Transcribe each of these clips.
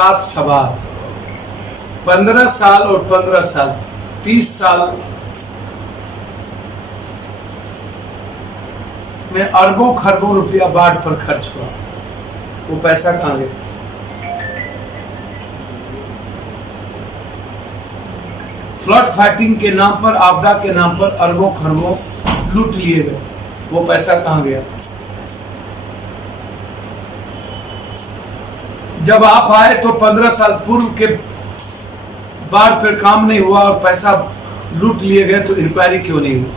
7 सवाल, 15 साल और 15 साल 30 साल में अरबों खरबों रुपया बाढ़ पर खर्च हुआ। वो पैसा कहाँ गया? फ्लड फाइटिंग के नाम पर, आपदा के नाम पर अरबों खरबों लूट लिए गए। वो पैसा कहाँ गया? जब आप आए तो 15 साल पूर्व के बाढ़ पर काम नहीं हुआ और पैसा लूट लिए गए, तो इंक्वायरी क्यों नहीं हुई?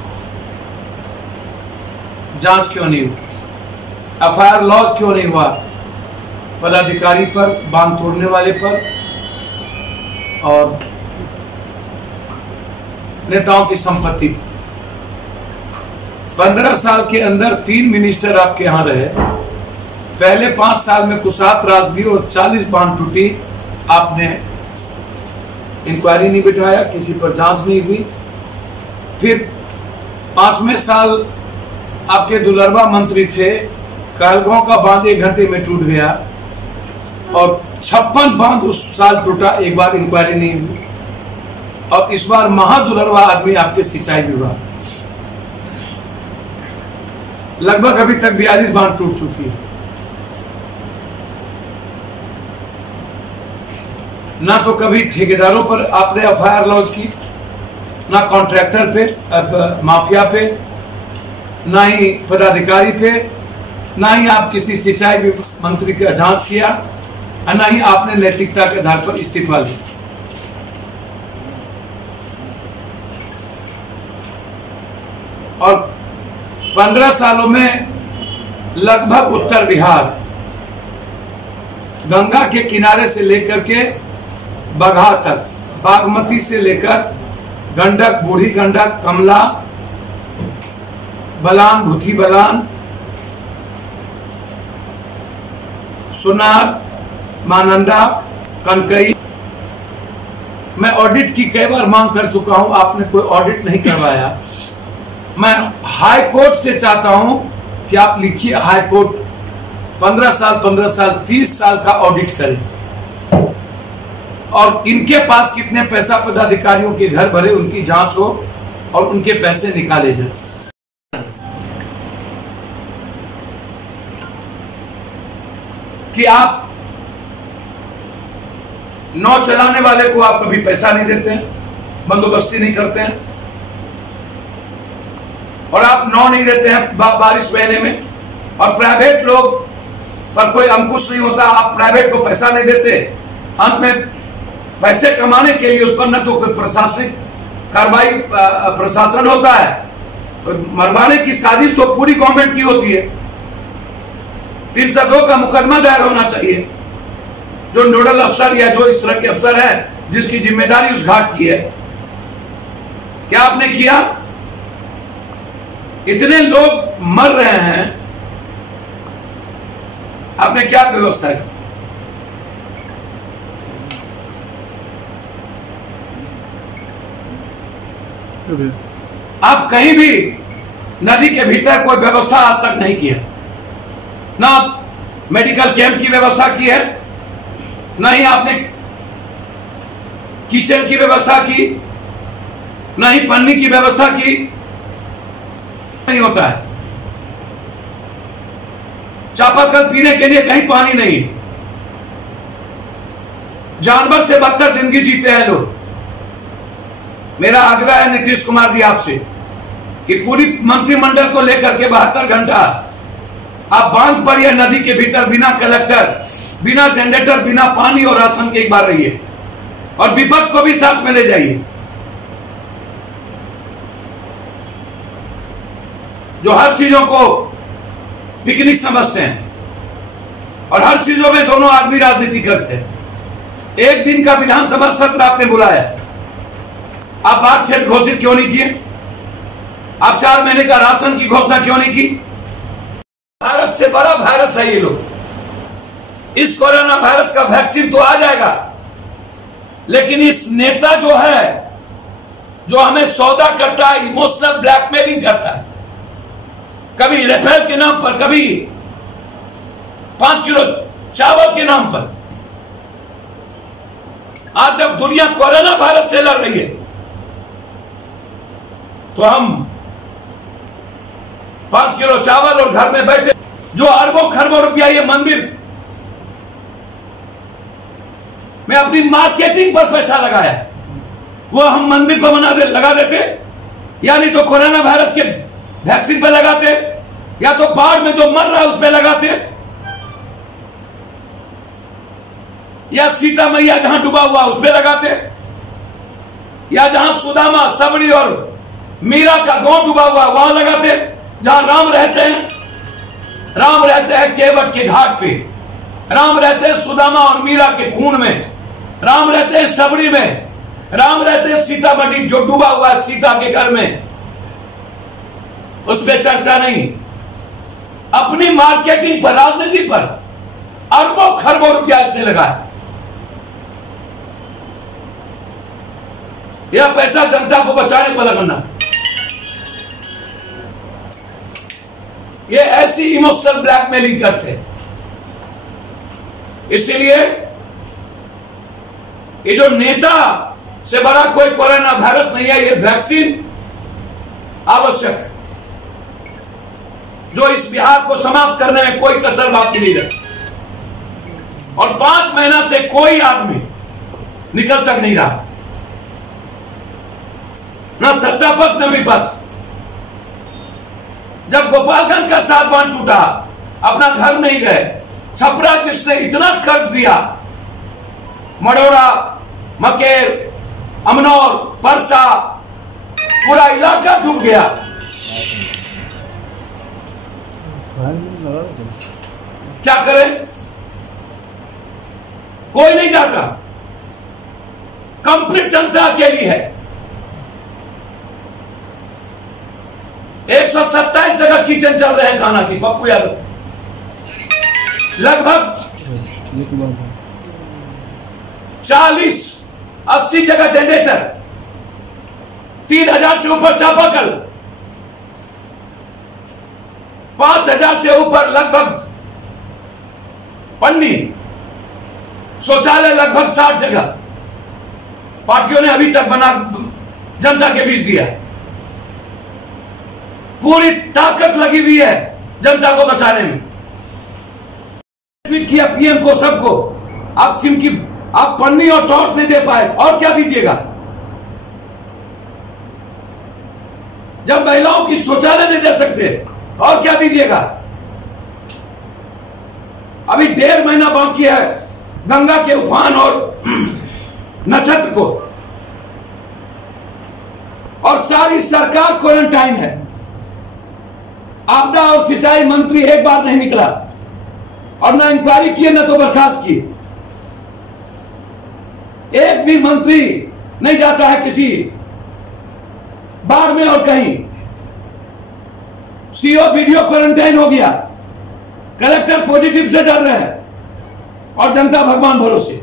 जांच क्यों नहीं हुई? एफआईआर लॉन्च क्यों नहीं हुआ? पदाधिकारी पर, बांध तोड़ने वाले पर और नेताओं की संपत्ति। 15 साल के अंदर 3 मिनिस्टर आपके यहां रहे। पहले 5 साल में कुसात राजदी और 40 बांध टूटी। आपने इंक्वायरी नहीं बिठाया, किसी पर जांच नहीं हुई। फिर 5वें साल आपके दुलरवा मंत्री थे, कहलगांव का बांध 1 घंटे में टूट गया और 56 बांध उस साल टूटा, एक बार इंक्वायरी नहीं हुई। और इस बार महादुलरवा आदमी आपके सिंचाई विभाग, लगभग अभी तक 42 बांध टूट चुकी है। ना तो कभी ठेकेदारों पर आपने एफआईआर लॉन्च की, ना कॉन्ट्रैक्टर पे, माफिया पे, ना ही पदाधिकारी पे, ना ही आप किसी सिंचाई मंत्री का जांच किया, और ना ही आपने नैतिकता के आधार पर इस्तीफा लिया। और 15 सालों में लगभग उत्तर बिहार, गंगा के किनारे से लेकर के बगहा तक, बागमती से लेकर गंडक, बूढ़ी गंडक, कमला, बलान, भूथी बलान, सुनार, मानंदा, कनकई, मैं ऑडिट की कई बार मांग कर चुका हूं, आपने कोई ऑडिट नहीं करवाया। मैं हाई कोर्ट से चाहता हूं कि आप लिखिए, हाई कोर्ट 15 साल 30 साल का ऑडिट करें और इनके पास कितने पैसा पदाधिकारियों के घर भरे, उनकी जांच हो और उनके पैसे निकाले जाए। कि आप नाव चलाने वाले को आप कभी पैसा नहीं देते हैं, बंदोबस्ती नहीं करते हैं, और आप नाव नहीं देते हैं बारिश महीने में, और प्राइवेट लोग पर कोई अंकुश नहीं होता, आप प्राइवेट को पैसा नहीं देते। अंत में पैसे कमाने के लिए उस पर न तो कोई प्रशासनिक कार्रवाई, प्रशासन होता है, तो मरवाने की साजिश तो पूरी गवर्नमेंट की होती है। 302 का मुकदमा दायर होना चाहिए। जो नोडल अफसर या जो इस तरह के अफसर है जिसकी जिम्मेदारी उस घाट की है, क्या आपने किया? इतने लोग मर रहे हैं, आपने क्या व्यवस्था की? आप कहीं भी नदी के भीतर कोई व्यवस्था आज तक नहीं किया। ना मेडिकल कैंप की व्यवस्था की है, ना ही आपने किचन की व्यवस्था की, ना ही पन्नी की व्यवस्था की। नहीं होता है। चापाकल पीने के लिए कहीं पानी नहीं। जानवर से बदतर जिंदगी जीते हैं लोग। मेरा आग्रह है नीतीश कुमार जी आपसे कि पूरी मंत्रिमंडल को लेकर के 72 घंटा आप बांध पर या नदी के भीतर बिना कलेक्टर, बिना जनरेटर, बिना पानी और राशन के एक बार रहिए और विपक्ष को भी साथ में ले जाइए। जो हर चीजों को पिकनिक समझते हैं और हर चीजों में दोनों आदमी राजनीति करते हैं। एक दिन का विधानसभा सत्र आपने बुलाया, आप बात क्षेत्र घोषित क्यों नहीं किए? आप 4 महीने का राशन की घोषणा क्यों नहीं की? भारत से बड़ा वायरस है ये लोग। इस कोरोना वायरस का वैक्सीन तो आ जाएगा, लेकिन इस नेता जो है, जो हमें सौदा करता है, इमोशनल ब्लैकमेलिंग करता है, कभी रेफेल के नाम पर, कभी 5 किलो चावल के नाम पर, आज जब दुनिया कोरोना वायरस से लड़ रही है तो हम 5 किलो चावल और घर में बैठे जो अरबों खरबों रुपया ये मंदिर में अपनी मार्केटिंग पर पैसा लगाया, वो हम मंदिर पर लगा देते, या नहीं तो कोरोना वायरस के वैक्सीन पे लगाते, या तो बाढ़ में जो मर रहा है उस पे लगाते, या सीता मैया जहां डूबा हुआ उस पे लगाते, या जहां सुदामा सबरी और मीरा का गांव डूबा हुआ वहां लगाते, जहां राम रहते हैं केवट के घाट पे, राम रहते हैं सुदामा और मीरा के खून में, राम रहते हैं सबरी में, राम रहते हैं सीतामढ़ी जो डूबा हुआ है सीता के घर में, उस पर चर्चा नहीं। अपनी मार्केटिंग पर, राजनीति पर अरबों खरबों रुपया इसने लगाया। यह पैसा जनता को बचाने पर लगाना, ये ऐसी इमोशनल ब्लैकमेलिंग करते। इसीलिए ये जो नेता से बड़ा कोई कोरोना वायरस नहीं है, ये वैक्सीन आवश्यक है जो इस बिहार को समाप्त करने में कोई कसर बाकी नहीं रही। और 5 महीना से कोई आदमी निकल तक नहीं रहा, ना सत्ता पक्ष न विपक्ष। जब गोपालगंज का 7 बांध टूटा, अपना घर नहीं गए, छपरा जिसने इतना कर्ज दिया, मड़ोड़ा, मकेर, अमनौर, परसा, पूरा इलाका डूब गया। क्या करें? कोई नहीं जाता, कंप्लीट जनता अकेली है। 127 जगह किचन चल रहे हैं खाना की, पप्पू यादव लगभग 40-80 जगह जनरेटर, 3000 से ऊपर चापाकल, 5000 से ऊपर लगभग पन्नी, शौचालय लगभग 60 जगह पार्टियों ने अभी तक बना जनता के बीच दिया। पूरी ताकत लगी हुई है जनता को बचाने में। ट्वीट किया पीएम को, सबको, आप चिमकी, आप पन्नी और टॉर्च नहीं दे पाए, और क्या दीजिएगा? जब महिलाओं की शौचालय नहीं दे सकते और क्या दीजिएगा? अभी 1.5 महीना बाकी है गंगा के उफान और नक्षत्र को, और सारी सरकार क्वारंटाइन है। आपदा और सिंचाई मंत्री एक बार नहीं निकला, और ना इंक्वायरी किए न तो बर्खास्त किए। एक भी मंत्री नहीं जाता है किसी बाढ़ में और कहीं। सीओ वीडियो क्वारंटाइन हो गया, कलेक्टर पॉजिटिव से डर रहे हैं, और जनता भगवान भरोसे।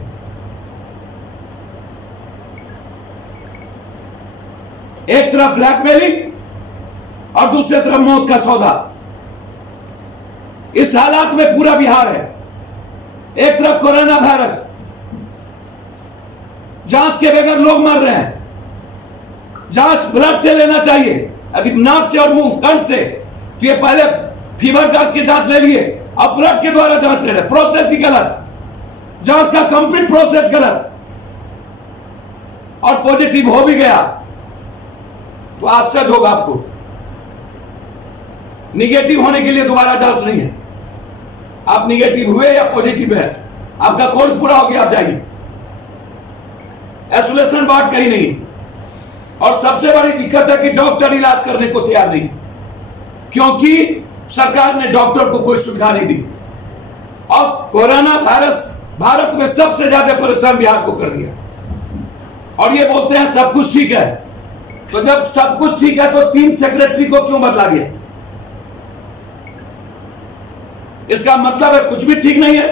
एक तरफ ब्लैकमेलिंग और दूसरी तरफ मौत का सौदा। इस हालात में पूरा बिहार है। एक तरफ कोरोना वायरस, जांच के बगैर लोग मर रहे हैं। जांच ब्लड से लेना चाहिए, अभी नाक से और मुंह कंठ से, तो ये पहले फीवर जांच की जांच ले लिए, अब ब्लड के द्वारा जांच ले रहे। प्रोसेस ही गलत, जांच का कंप्लीट प्रोसेस गलत। और पॉजिटिव हो भी गया तो आश्चर्य होगा आपको। निगेटिव होने के लिए दोबारा जांच नहीं है। आप निगेटिव हुए या पॉजिटिव है, आपका कोर्स पूरा हो गया, आप जाइए। आइसोलेशन वार्ड कहीं नहीं। और सबसे बड़ी दिक्कत है कि डॉक्टर इलाज करने को तैयार नहीं, क्योंकि सरकार ने डॉक्टर को कोई सुविधा नहीं दी। और कोरोना वायरस भारत में सबसे ज्यादा परेशान बिहार को कर दिया। और ये बोलते हैं सब कुछ ठीक है, तो जब सब कुछ ठीक है तो 3 सेक्रेटरी को क्यों बदला गया? इसका मतलब है कुछ भी ठीक नहीं है।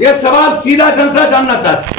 यह सवाल सीधा जनता जानना चाहती है।